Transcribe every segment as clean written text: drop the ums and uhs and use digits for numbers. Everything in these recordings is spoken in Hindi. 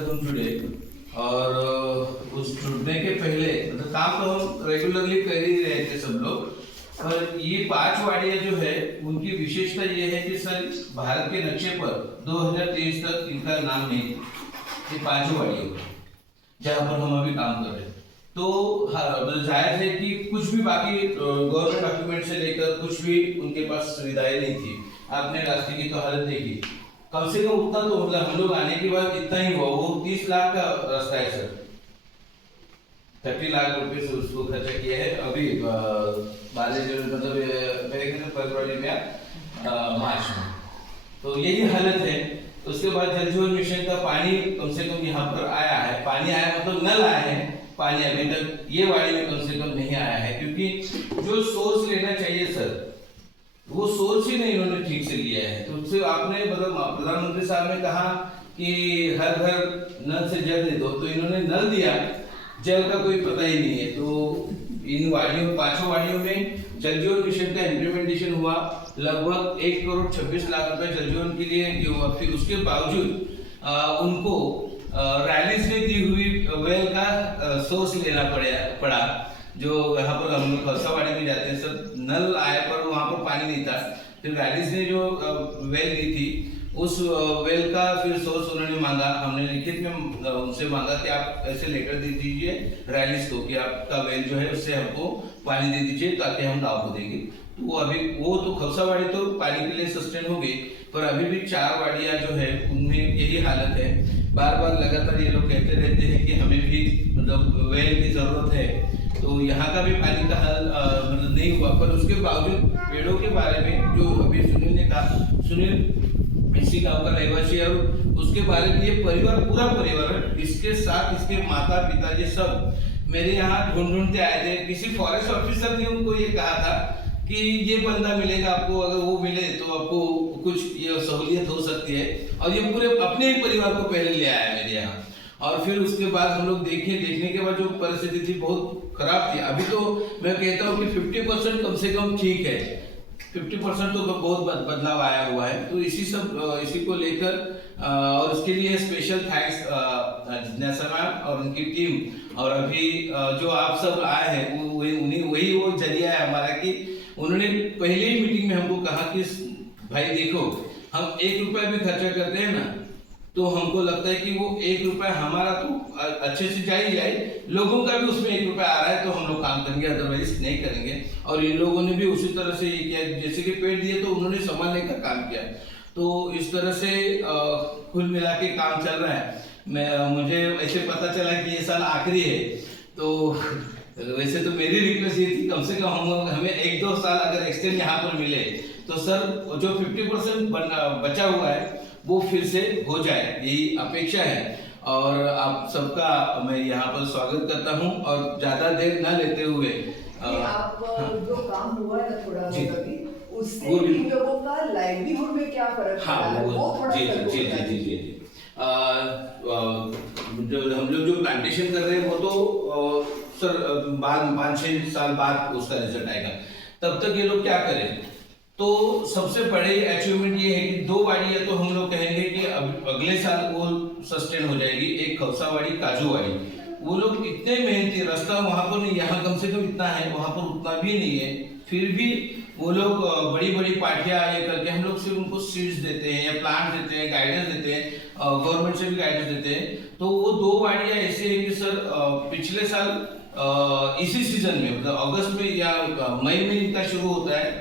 तुम जुड़े और उस जुड़ने के पहले मतलब काम तो हम रेगुलरली कर ही रहे थे सब लोग। पर ये 5 वाड़ियाँ जो है उनकी विशेषता ये है कि सर भारत के नक्शे पर 2023 तक इनका नाम नहीं था। ये 5 वाड़ियाँ जहाँ पर हम अभी काम कर रहे हैं। तो हाँ, जाहिर है कि कुछ भी बाकी गवर्नमेंट डॉक्यूमेंट से लेकर कुछ भी उनके पास सुविधाएं नहीं थी। आपने रास्ते की तो हालत देखी, कम से कम उतना तो मतलब हम लोग आने के बाद इतना ही हुआ। वो 30 लाख का रास्ता है सर, 30 लाख रुपए से उसको खर्चा किया है अभी मतलब मेरे ख्याल से फरवरी में मार्च में। तो यही हालत है। उसके बाद जल जीवन मिशन का पानी कम से कम यहाँ पर आया है, पानी आया मतलब नल आया है, पानी अभी तक ये वाड़ी में कम से कम नहीं आया है। क्योंकि जो सोर्स लेना चाहिए सर वो सोर्स ही नहीं इन्होंने ठीक से लिया है। तो उससे आपने मतलब प्रधानमंत्री साहब ने कहा कि हर घर नल से जल दे दो, तो इन्होंने नल दिया, जल का कोई पता ही नहीं है। तो इन वाड़ियों 5 वाड़ियों में जल जीवन मिशन का इम्प्लीमेंटेशन हुआ, लगभग 1 करोड़ 26 लाख रुपए जल जीवन के लिए हुआ। फिर उसके बावजूद उनको रैलीज में दी हुई वेल का सोर्स लेना पड़ा। जो यहाँ पर हम लोग खरसावाड़ी में जाते हैं सर, नल आए पर वहाँ पर पानी नहीं था। फिर रैलीज ने जो वेल दी थी उस वेल का फिर सोर्स उन्होंने मांगा, हमने लिखित में उनसे मांगा कि आप ऐसे लेटर दे दीजिए रैलीज को कि आपका वेल जो है उससे हमको पानी दे दीजिए ताकि हम गाँव को देंगे। तो अभी वो तो खरसावाड़ी तो पानी के लिए सस्टेन हो गई, पर अभी भी 4 वाड़ियाँ जो है उनमें यही हालत है। बार बार लगातार ये लोग कहते रहते हैं कि हमें भी मतलब वेल की जरूरत है। तो यहाँ का भी पानी का हल मतलब नहीं हुआ। पर उसके बावजूद पेड़ों के बारे में जो अभी सुनील ने कहा, सुनील इसी गांव का रहवासी है और उसके बारे में ये परिवार पूरा परिवार इसके साथ इसके माता पिता ये सब मेरे यहाँ ढूंढते आए थे। किसी फॉरेस्ट ऑफिसर ने उनको ये कहा था कि ये बंदा मिलेगा आपको, अगर वो मिले तो आपको कुछ ये सहूलियत हो सकती है। और ये पूरे अपने ही परिवार को पहले ले आया मेरे यहाँ। और फिर उसके बाद हम लोग देखने के बाद जो परिस्थिति थी बहुत खराब थी। अभी तो मैं कहता हूँ कि 50% कम से कम ठीक है, 50% तो बहुत बदलाव आया हुआ है। तो इसी को लेकर और उसके लिए स्पेशल थैंक्स जिज्ञासा मैम और उनकी टीम। और अभी जो आप सब आए हैं वही वो जरिया है हमारा कि उन्होंने पहले ही मीटिंग में हमको कहा कि भाई देखो, हम 1 रुपया भी खर्चा करते हैं ना तो हमको लगता है कि वो 1 रुपया हमारा तो अच्छे से जा ही जाए, लोगों का भी उसमें 1 रुपया आ रहा है तो हम लोग काम करेंगे, अदरवाइज नहीं करेंगे। और इन लोगों ने भी उसी तरह से ये किया, जैसे कि पेड़ दिए तो उन्होंने संभालने का काम किया। तो इस तरह से कुल मिला के काम चल रहा है। मुझे ऐसे पता चला कि ये साल आखिरी है, तो वैसे तो मेरी रिक्वेस्ट ये थी कम से कम हमें 1-2 साल अगर एक्सटेंड यहाँ पर मिले तो सर जो 50% बचा हुआ है वो फिर से हो जाए, यही अपेक्षा है। और आप सबका मैं यहाँ पर स्वागत करता हूँ और ज्यादा देर न लेते हुए आप जो काम हुआ है ना थोड़ा अभी उससे भी लोगों का लाइवलीहुड में क्या फर्क पड़ा है वो थोड़ा जी। जो हम लोग जो प्लांटेशन कर रहे हैं वो तो सर बाद 5-6 साल बाद उसका रिजल्ट आएगा। तब तक ये लोग क्या करें? तो सबसे बड़े अचीवमेंट ये है कि 2 वाड़ियाँ तो हम लोग कहेंगे कि अगले साल वो सस्टेन हो जाएगी। एक खौसावाड़ी काजूवाड़ी, वो लोग इतने मेहनती, रास्ता वहाँ पर नहीं, यहाँ कम से कम इतना है, वहाँ पर उतना भी नहीं है। फिर भी वो लोग बड़ी बड़ी पार्टियां ये करके हम लोग सिर्फ उनको सीड्स देते हैं या प्लांट देते हैं, गाइडेंस देते हैं, गवर्नमेंट से भी गाइडेंस देते हैं। तो वो 2 वाड़ियाँ ऐसे है कि सर पिछले साल इसी सीजन में मतलब अगस्त में या मई में इनका शुरू होता है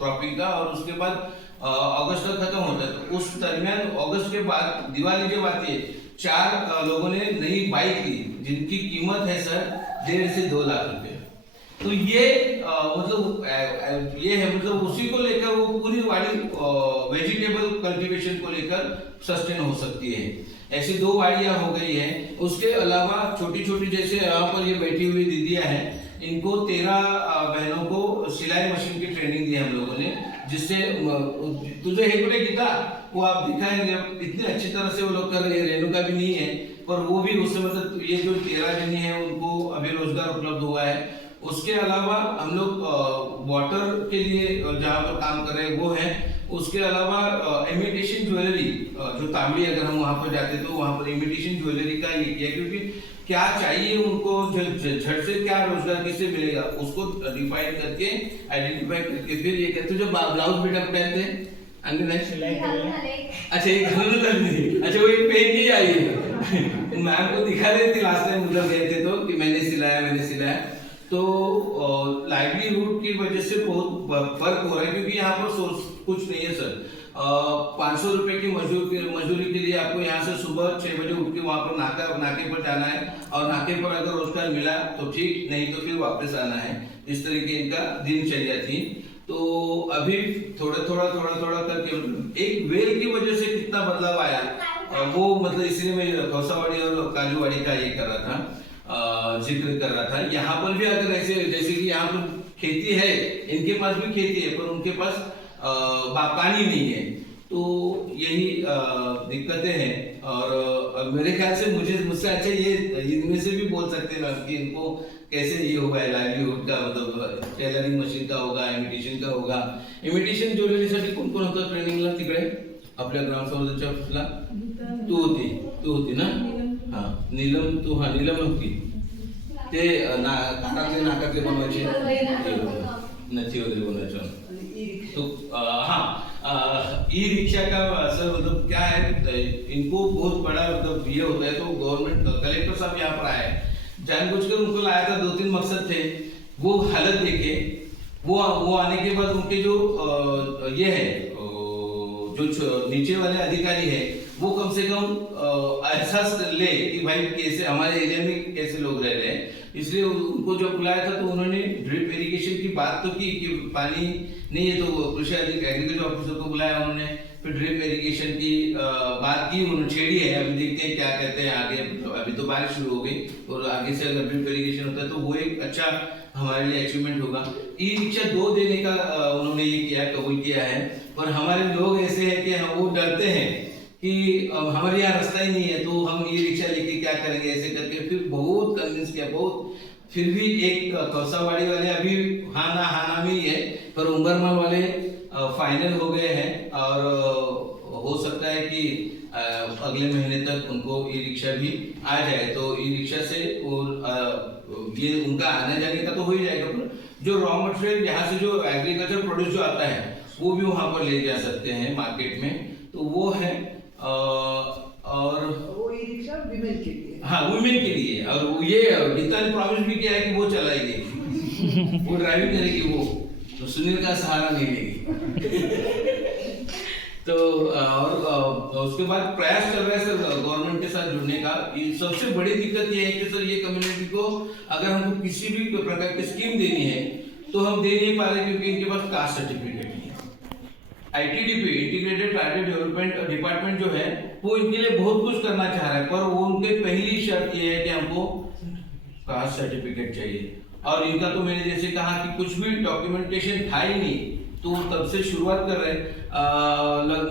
क्रॉपिंग का और उसके बाद अगस्त तक खत्म होता है। तो उस दरमियान अगस्त के बाद दिवाली जब आती है 4 लोगों ने नई बाइक ली जिनकी कीमत है सर 1.5 से 2 लाख रुपए। तो ये मतलब ये है मतलब उसी को लेकर वो पूरी वाड़ी वेजिटेबल कल्टीवेशन को लेकर सस्टेन हो सकती है। ऐसी 2 वाड़ियाँ हो गई हैं। उसके अलावा छोटी छोटी जैसे यहाँ पर ये बैठी हुई दीदियाँ हैं, इनको 13 बहनों को सिलाई मशीन की ट्रेनिंग दी हम लोगों ने, जिससे तुझे हेकडे गीता वो आप दिखाएंगे इतनी अच्छी तरह से वो लोग कर रहे हैं। रेणुका भी नहीं है पर वो भी उससे मतलब ये जो 13 जनी है उनको अभी रोजगार उपलब्ध हुआ है। उसके अलावा हम लोग वाटर के लिए जहाँ पर काम कर रहे हैं वो है, उसके अलावा इमिटेशन ज्वेलरी, जो तांबड़ी अगर हम वहाँ पर जाते तो वहाँ पर इमिटेशन ज्वेलरी का ये किया, क्योंकि क्या चाहिए उनको, झट से क्या रोजगार किससे मिलेगा उसको डिफाइन करके आइडेंटिफाई करके फिर ये कहते जो ब्लाउज बेटा पहनते हैं अच्छा ये घालून नहीं, अच्छा वो एक पहन के आई है मैम को दिखा रहे थे लास्ट टाइम उधर गए थे तो कि मैंने सिलाया तो लाइवलीहुड की वजह से बहुत फर्क हो रहा है, क्योंकि यहाँ पर सोर्स कुछ नहीं है सर। 500 रुपए की मजदूरी के लिए आपको यहाँ से सुबह 6 बजे उठ के वहाँ पर नाके पर जाना है, और नाके पर अगर रोजगार मिला तो ठीक, नहीं तो फिर वापस आना है। इस तरीके इनका दिनचर्या थी। तो अभी थोड़ा करके एक वेल की वजह से कितना बदलाव आया, वो मतलब इसलिए मैं खौसावाड़ी और काजूवाड़ी का ये कर रहा था, जिक्र कर रहा था। यहाँ पर भी अगर ऐसे जैसे कि यहाँ पर खेती है, इनके पास भी खेती है पर उनके पास पानी नहीं है, तो यही दिक्कतें हैं। और मेरे ख्याल से मुझसे अच्छा ये इनमें से भी बोल सकते हैं कि इनको कैसे ये हुआ है लाइवलीहुड का, मतलब टेलरिंग मशीन का होगा, इमिटेशन का होगा। इमिटेशन ज्वेलरीसाठी कोण कोण होतं ट्रेनिंगला तिकडे आपल्या ग्रामसभेच्या ऑफिसला? तू होती ना? हा नीलम होती। ते नाकातले बनवायचे नथी वगैरे बनवायचे। तो ई रिक्शा का सर मतलब क्या है, इनको बहुत बड़ा मतलब ये होता है, तो गवर्नमेंट कलेक्टर साहब यहाँ पर आए, जानबूझकर उनको लाया था। 2-3 मकसद थे, वो हालत देखे, वो आने के बाद उनके जो ये है जो नीचे वाले अधिकारी है वो कम से कम एहसास ले कि भाई कैसे हमारे एरिया में कैसे लोग रह रहे हैं। इसलिए उनको जब बुलाया था तो उन्होंने ड्रिप इरिगेशन की बात तो की कि पानी नहीं है, तो कृषि एग्रीकल्चर ऑफिसर को बुलाया उन्होंने, फिर ड्रिप इरिगेशन की बात की, उन्होंने छेड़ी है। अभी देखते हैं क्या कहते हैं आगे। अभी तो बारिश शुरू हो गई और आगे से अगर ड्रिप इरिगेशन होता है तो वो एक अच्छा हमारे लिए अचीवमेंट होगा। ई रिक्शा 2 देने का उन्होंने ये किया, कबूल किया है। और हमारे लोग ऐसे हैं कि वो डरते हैं कि हमारे यहाँ रास्ता ही नहीं है तो हम ई रिक्शा लेके क्या करेंगे, ऐसे करके फिर बहुत कन्विंस किया, बहुत। फिर भी एक खौसावाड़ी वाले अभी हाँ ना में ही है, पर उंगरमाल वाले फाइनल हो गए हैं, और हो सकता है कि अगले महीने तक उनको ई रिक्शा भी आ जाए। तो ई रिक्शा से और ये उनका आने जाने का तो हो ही जाएगा, पर जो रॉ मटेरियल यहाँ से जो एग्रीकल्चर प्रोड्यूस जो आता है वो भी वहाँ पर ले जा सकते हैं मार्केट में, तो वो है। और वो ई रिक्शा विमेन के लिए, हाँ वुमेन के लिए। और ये गीता ने प्रॉमिस भी किया है कि वो चलाएगी वो ड्राइविंग करेगी, वो तो सुनील का सहारा नहीं लेगी तो और उसके बाद प्रयास कर रहे हैं सर गवर्नमेंट के साथ जुड़ने का। सबसे बड़ी दिक्कत ये है कि सर ये कम्युनिटी को अगर हमको किसी भी प्रकार की स्कीम देनी है तो हम दे नहीं पा रहे, क्योंकि इनके पास कास्ट सर्टिफिकेट नहीं है। ITDP integrated tribal development department जो है वो इनके लिए बहुत कुछ करना चाह रहा है, पर वो उनके पहली शर्त ये है कि हमको कास्ट सर्टिफिकेट चाहिए। और इनका तो मैंने जैसे कहा कि कुछ भी डॉक्यूमेंटेशन था ही नहीं, तो तब से शुरुआत कर रहे हैं।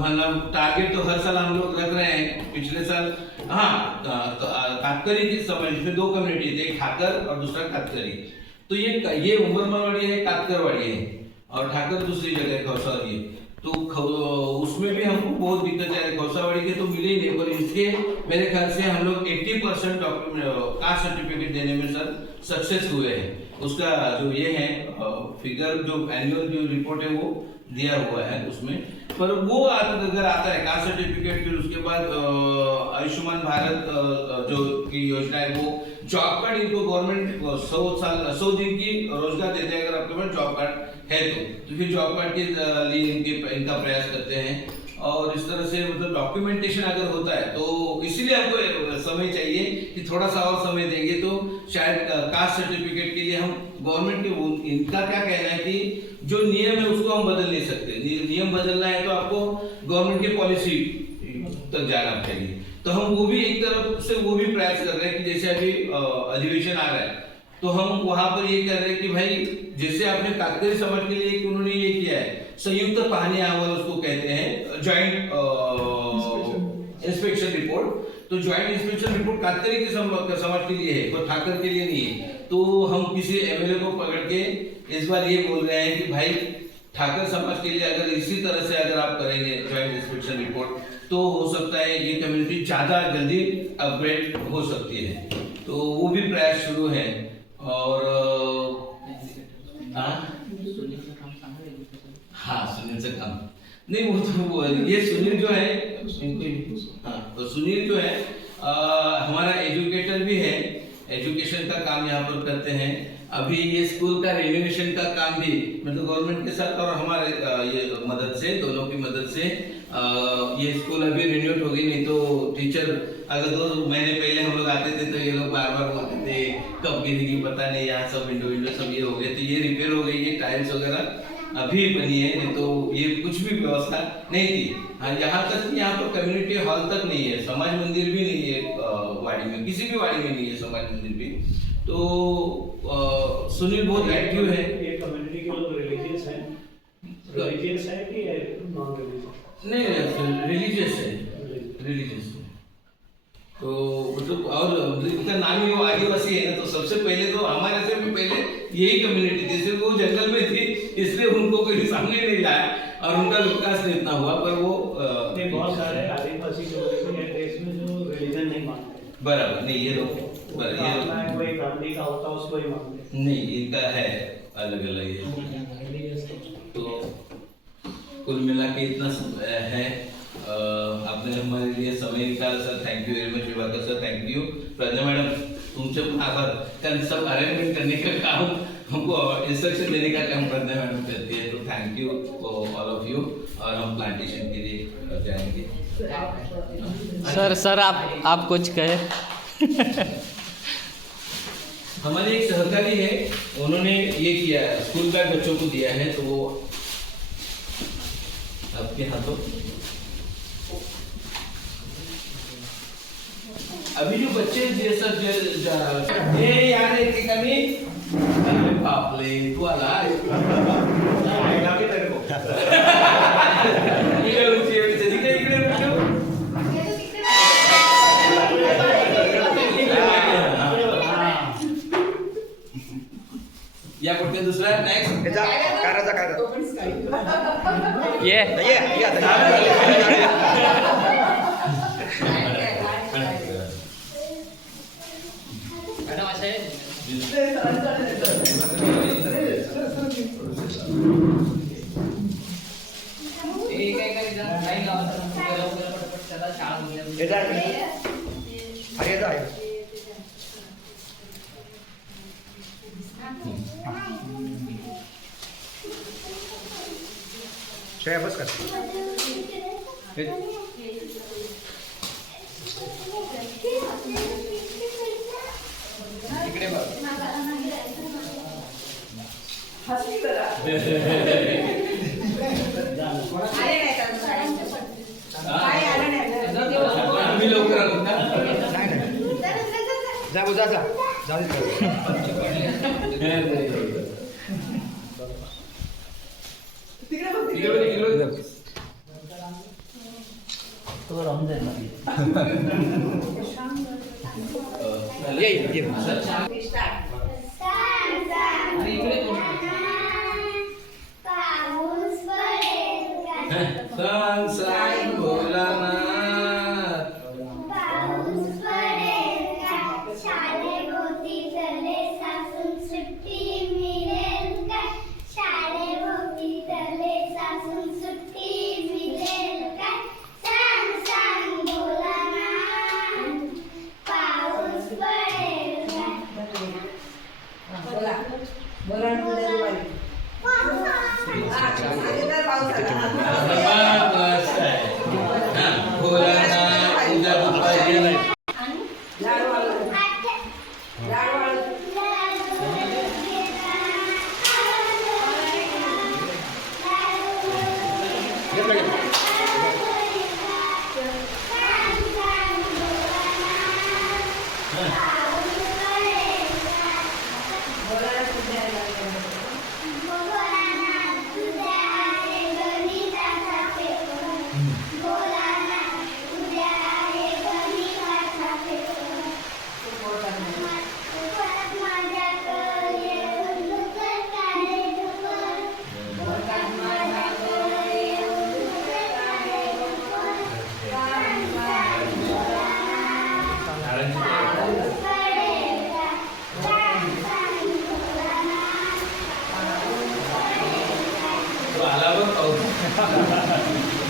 मतलब टारगेट तो हर साल हम लोग रख रहे हैं। पिछले साल कातकरी की समझ में 2 कम्युनिटी थे, एक ठाकर और दूसरा कातकरी। तो ये उमरमालवाड़ी है, कातकरवाड़ी है, और ठाकर दूसरी जगह है खौसावाड़ी। तो उसमें भी हमको बहुत दिक्कत है। खौसावाड़ी के तो मिले ही नहीं, पर इसके मेरे ख्याल से हम लोग 80% कास्ट सर्टिफिकेट देने में सर सक्सेस हुए हैं। उसका जो ये है फिगर, जो एनुअल जो रिपोर्ट है वो दिया हुआ है उसमें। पर वो अगर आता है कास्ट सर्टिफिकेट, फिर उसके बाद आयुष्मान भारत जो की योजना है, वो जॉब कार्ड इनको गवर्नमेंट 100 दिन की रोजगार देते हैं अगर आपके पास जॉब कार्ड है तो फिर जॉब कार्ड के लिए इनका प्रयास करते हैं। और इस तरह से मतलब डॉक्यूमेंटेशन अगर होता है तो इसीलिए आपको समय चाहिए कि थोड़ा सा और समय देंगे तो शायद कास्ट सर्टिफिकेट के लिए हम गवर्नमेंट के इनका क्या कहना है कि जो नियम है उसको हम बदल नहीं सकते। नियम बदलना है तो आपको गवर्नमेंट की पॉलिसी तक जाना चाहिए। तो हम वो भी एक तरफ से वो भी प्रयास कर रहे हैं कि जैसे अभी अधिवेशन आ रहा है तो हम वहां पर ये कह रहे हैं कि भाई जैसे आपने कातकरी समाज के लिए उन्होंने ये किया है संयुक्त पाहणी अहवाल उसको कहते हैं, ज्वाइंट इंस्पेक्शन रिपोर्ट। तो ज्वाइंट इंस्पेक्शन रिपोर्ट कातकरी के समाज के लिए है, पर ठाकर के लिए नहीं है। तो हम किसी एमएलए को पकड़ के इस बार ये बोल रहे हैं कि भाई ठाकर समाज के लिए अगर इसी तरह से अगर आप करेंगे ज्वाइंट इंस्पेक्शन रिपोर्ट, तो हो सकता है ये कम्युनिटी ज़्यादा जल्दी अपग्रेड हो सकती है। तो वो भी प्रयास शुरू है। और हाँ, सुनील से काम नहीं, वो ये सुनील जो है, हाँ, तो सुनील जो है हमारा एजुकेटर भी है, एजुकेशन का काम यहाँ पर करते हैं। अभी ये स्कूल का रेनोवेशन का काम भी मतलब गवर्नमेंट के साथ और हमारे ये मदद से, दोनों की मदद से ये स्कूल अभी रिन्यूट होगी। नहीं तो टीचर अगर 2 महीने पहले हम लोग आते थे तो ये लोग बार बार बोलते थे कब गिरेगी पता नहीं, यहाँ सब विंडो सब ये हो गए, तो ये रिपेयर हो गई, ये टाइल्स वगैरह अभी बनी है, नहीं तो ये कुछ भी व्यवस्था नहीं थी। हाँ, यहाँ तक कि यहाँ पर कम्युनिटी हॉल तक नहीं है, समाज मंदिर भी नहीं है वाड़ी में, किसी भी वाड़ी में नहीं है समाज मंदिर भी। तो सुनील बहुत एक्टिव है। ये कम्युनिटी के लोग रिलीजियस है कि नॉन रिलीजियस? नहीं, रिलीजियस है। तो मतलब और इनका नाम ही वो आदिवासी है ना, तो सबसे पहले तो हमारे से भी पहले यही कम्युनिटी थी, सिर्फ वो जंगल में थी इसलिए उनको कोई सामने नहीं लाया और उनका विकास नहीं इतना हुआ। पर वो बहुत सारे आदिवासी जो है देश में जो रिलीजन नहीं मानते। बराबर नहीं, ये लोग कोई गांधी का होता उसको ही मानते नहीं, इनका है अलग अलग है। तो कुल मिला के इतना है। आपने हमारे लिए समय निकाला sir, thank you very much. Vibhakar sir thank you. Pragya madam तुमसे आभार, कल सब अरेंजमेंट करने का काम हमको इंस्ट्रक्शन देने का काम प्रज्ञा मैडम करती है, तो thank you all of you. और हम प्लांटेशन के लिए जाएंगे। सर आप कुछ कहे। हमारे एक सहकारी है, उन्होंने ये किया है, स्कूल बैग बच्चों को दिया है, तो वो आपके हाथों अभी जो बच्चे ये सब ये यार एक कमी, अरे बाप रे तू आला या कुठे दुसरा नेक्स्ट ये बस कर इकडे बघ हसली करा आम्ही लवकर आलो का जा तो राहून जाईल सांग सांग भोलानाथ तो आल्यावर पाहू